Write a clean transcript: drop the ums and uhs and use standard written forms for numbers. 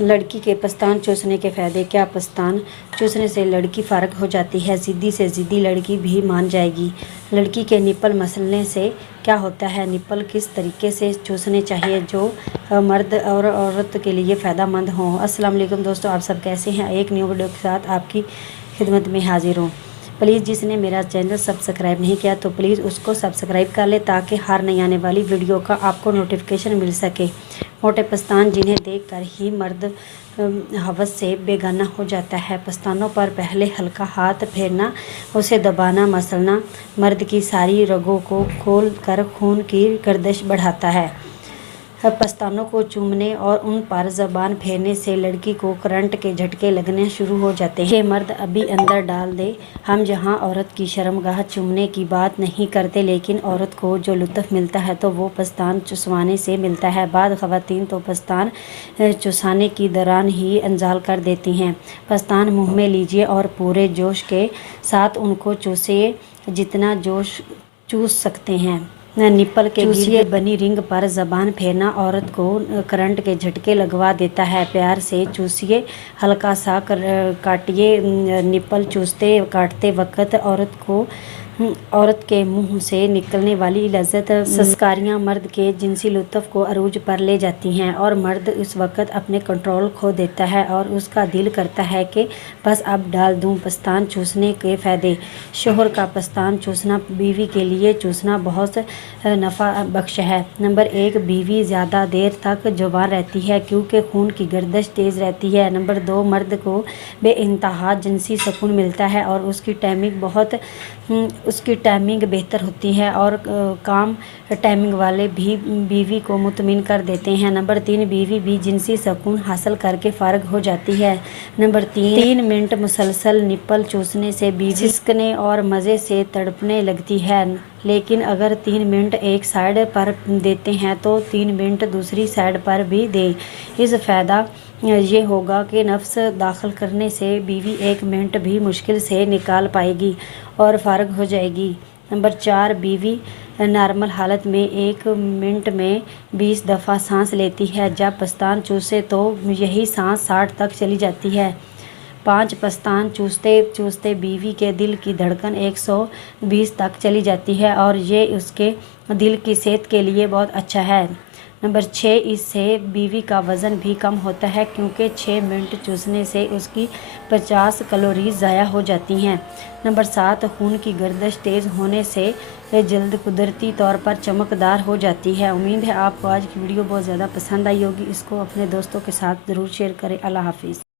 लड़की के पस्तान चूसने के फ़ायदे। क्या पस्तान चूसने से लड़की फ़ारिग हो जाती है? ज़िद्दी से ज़िद्दी लड़की भी मान जाएगी। लड़की के निप्पल मसलने से क्या होता है? निप्पल किस तरीके से चूसने चाहिए जो मर्द और औरत के लिए फ़ायदा मंद हो? अस्सलाम वालेकुम दोस्तों, आप सब कैसे हैं? एक न्यू वीडियो के साथ आपकी खिदमत में हाजिर हूँ। प्लीज़ जिसने मेरा चैनल सब्सक्राइब नहीं किया तो प्लीज़ उसको सब्सक्राइब कर ले ताकि हर नई आने वाली वीडियो का आपको नोटिफिकेशन मिल सके। मोटे पस्तान जिन्हें देखकर ही मर्द हवस से बेगाना हो जाता है। पस्तानों पर पहले हल्का हाथ फेरना, उसे दबाना, मसलना मर्द की सारी रगों को खोल कर खून की गर्दिश बढ़ाता है। पस्तानों को चूमने और उन पर ज़बान फेरने से लड़की को करंट के झटके लगने शुरू हो जाते हैं। मर्द अभी अंदर डाल दे। हम जहां औरत की शर्मगाह चूमने की बात नहीं करते, लेकिन औरत को जो लुत्फ़ मिलता है तो वो पस्तान चुसवाने से मिलता है। बाद ख़वातीन तो पस्तान चुसाने की दौरान ही अंजाल कर देती हैं। पस्तान मुँह में लीजिए और पूरे जोश के साथ उनको चूसिए, जितना जोश चूस सकते हैं। निप्पल के गिर्द बनी रिंग पर ज़बान फेरना औरत को करंट के झटके लगवा देता है। प्यार से चूसिए, हल्का सा काटिए। निप्पल चूसते काटते वक्त औरत के मुंह से निकलने वाली लज्जत संस्कारियाँ मर्द के जिनसी लुत्फ़ को अरूज पर ले जाती हैं और मर्द उस वक्त अपने कंट्रोल खो देता है और उसका दिल करता है कि बस अब डाल दूं। पस्तान चूसने के फ़ायदे। शोहर का पस्तान चूसना बीवी के लिए चूसना बहुत नफ़ा बख्श है। नंबर 1, बीवी ज़्यादा देर तक जवान रहती है क्योंकि खून की गर्दिश तेज़ रहती है। नंबर 2, मर्द को बेइंतहा जिनसी सुकून मिलता है और उसकी टाइमिंग बेहतर होती है और काम टाइमिंग वाले भी बीवी को मुतमिन कर देते हैं। नंबर 3, बीवी भी जिनसी सुकून हासिल करके फ़ारिग हो जाती है। नंबर 3 मिनट मुसलसल निप्पल चूसने से बीवी सिसकने और मज़े से तड़पने लगती है, लेकिन अगर 3 मिनट एक साइड पर देते हैं तो 3 मिनट दूसरी साइड पर भी दें। इस फ़ायदा ये होगा कि नफ्स दाखिल करने से बीवी 1 मिनट भी मुश्किल से निकाल पाएगी और फ़ारिग हो जाएगी। नंबर 4, बीवी नॉर्मल हालत में 1 मिनट में 20 दफ़ा सांस लेती है। जब पस्तान चूसे तो यही सांस 60 तक चली जाती है। 5, पस्तान चूसते चूसते बीवी के दिल की धड़कन 120 तक चली जाती है और ये उसके दिल की सेहत के लिए बहुत अच्छा है। नंबर 6, इससे बीवी का वज़न भी कम होता है क्योंकि 6 मिनट चूसने से उसकी 50 कैलोरीज ज़ाया हो जाती हैं। नंबर 7, खून की गर्दिश तेज़ होने से जल्द कुदरती तौर पर चमकदार हो जाती है। उम्मीद है आपको आज की वीडियो बहुत ज़्यादा पसंद आई होगी। इसको अपने दोस्तों के साथ ज़रूर शेयर करें। अल्लाह हाफिज़।